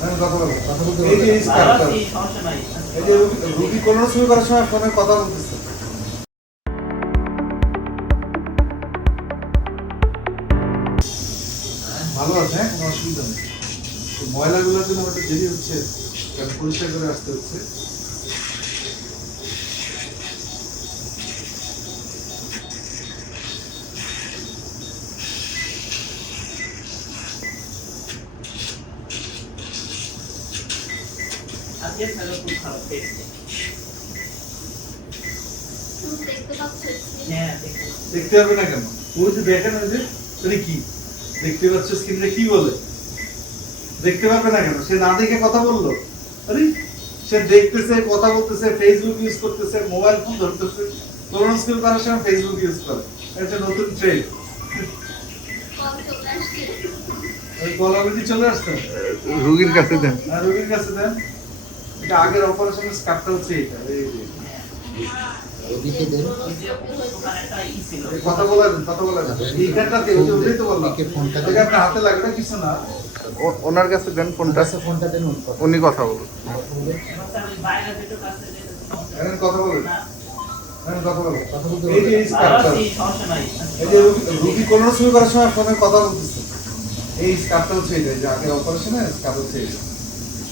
হ্যাঁ, রুগী কোনো ছবি করার সময় ফোনে কথা বলতেছে ভালো আছে হ্যাঁ কোনো অসুবিধা নেই ময়লাগুলোর জন্য একটু দেরি হচ্ছে পরিষ্কার করে আসতে হচ্ছে দেখতে পাবে হ্যাঁ, না কেন ও যে দেখে না যে কি দেখতে পাচ্ছ স্ক্রিনে কি বলে দেখতে পাবে না কেন সে না দেখে কথা বললো আরে সে দেখতেছে কথা বলতেছে ফেসবুক ইউজ করতেছে মোবাইল ফোন ধরতেছে তরুণ স্কিল করার সময় ফেসবুক ইউজ করে এটা নতুন ট্রেন্ড কলাবিটি চলে আসতো রুগীর কাছে দেন হ্যাঁ, রুগীর কাছে দেন এটা আগের অপারেশনের স্ক্যাপটা হচ্ছে এটা কথা বলা কথা হাতে লাগবে কিছু না ওনার কাছে আচ্ছা, উনি কথা বলুন হ্যাঁ, কথা হ্যাঁ, এই যে এই যে রুগী করোনা সময় করার সময় ফোনে কথা বলতেছে এই স্কার্পটা হচ্ছে এটা যে আগে অপারেশনে স্কার্প হচ্ছে এটা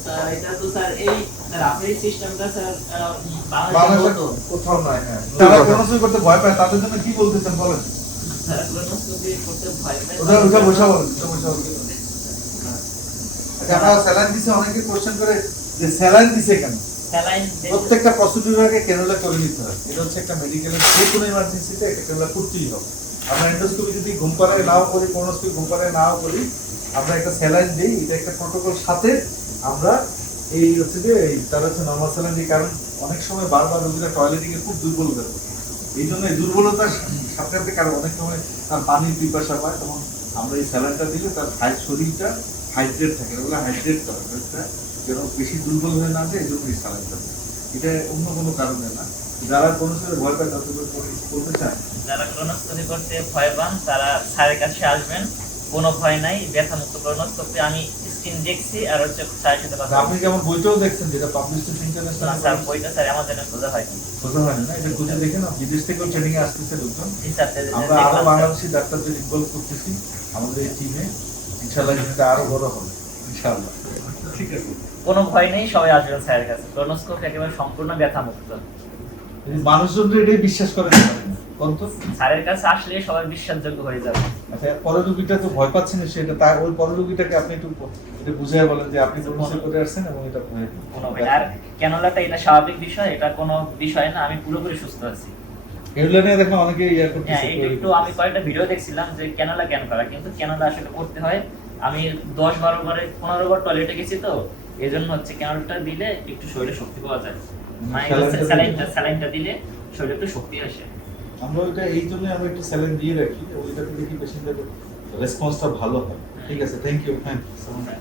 এটা হ্যাঁ। আচ্ছা, প্রত্যেকটা করে নিতে হয় এটা হচ্ছে একটা মেডিকেলের যে কোনো ইমার্জেন্সিতে একটা ক্যানুলা করতেই হবে আমরা এন্ডোস্কোপি যদি ঘুম পাড়ায় নাও করি কোনোস্কোপি ঘুম পাড়ায় নাও করি আমরা একটা স্যালাইন দিই এটা একটা প্রোটোকল সাথে আমরা এই হচ্ছে যে তারা হচ্ছে নর্মাল স্যালাইন দিই কারণ অনেক সময় বারবার রোগীরা টয়লেটিংয়ে খুব দুর্বল হয়ে এই জন্য এই দুর্বলতার সাথে কারণ অনেক সময় তার পানির পিপাসা পায় তখন আমরা এই স্যালাইনটা দিলে তার হাই শরীরটা হাইড্রেট থাকে ওগুলো হাইড্রেটটা হয় যেন বেশি দুর্বল হয়ে না যায় এই জন্য এই স্যালাইনটা এটা অন্য কোনো কারণে না যারা কোনো স্তরে ভয় পায় তাদের করতে চায় যারা কোনো স্তরে করতে ভয় পান তারা স্যারের কাছে আসবেন কোনো ভয় নাই ব্যথা মুক্ত করণ আমি দেখছি আর হচ্ছে সাথে কথা আপনি কি আমার বইটাও দেখছেন যেটা ইন্টারন্যাশনাল স্যার বইটা স্যার হয় হয় না এটা খুঁজে দেখেন বিদেশ থেকেও ট্রেনিং এ আসতেছে লোকজন আমরা আরো বাংলাদেশি ডাক্তারদের ইনভলভ করতেছি আমাদের এই টিমে ইনশাআল্লাহ আরো বড় হবে ইনশাআল্লাহ ঠিক আছে কোনো ভয় নেই সবাই আসবেন স্যারের কাছে একেবারে সম্পূর্ণ ব্যথা মুক্ত মানুষজন তো এটাই বিশ্বাস করে না স্যারের কাছে আসলে বিশ্বাসযোগ্য হয়ে যাবে আচ্ছা পরলোকিটা তো ভয় সেটা ওই পরলোকিটাকে আপনি একটু এটা বুঝিয়ে বলেন যে আপনি করে আসছেন এবং এটা কোনো আর এটা স্বাভাবিক বিষয় এটা কোনো বিষয় না আমি পুরোপুরি সুস্থ আছি এগুলো দেখো অনেকে হ্যাঁ, একটু আমি কয়েকটা ভিডিও দেখছিলাম যে ক্যানোলা কেন করা কিন্তু ক্যানোলা আসলে করতে হয় আমি দশ বারো বারে পনেরো বার টয়লেটে গেছি তো এই জন্য হচ্ছে ক্যানোলাটা দিলে একটু শরীরে শক্তি পাওয়া যায় মানে স্যালাইনটা দিলে শরীরে একটু শক্তি আসে আমরা ওইটা এই জন্য আমরা একটু স্যালেন দিয়ে রাখি ওইটাতে দেখি পেশেন্টের রেসপন্সটা ভালো হয় ঠিক আছে থ্যাংক ইউ থ্যাংক ইউ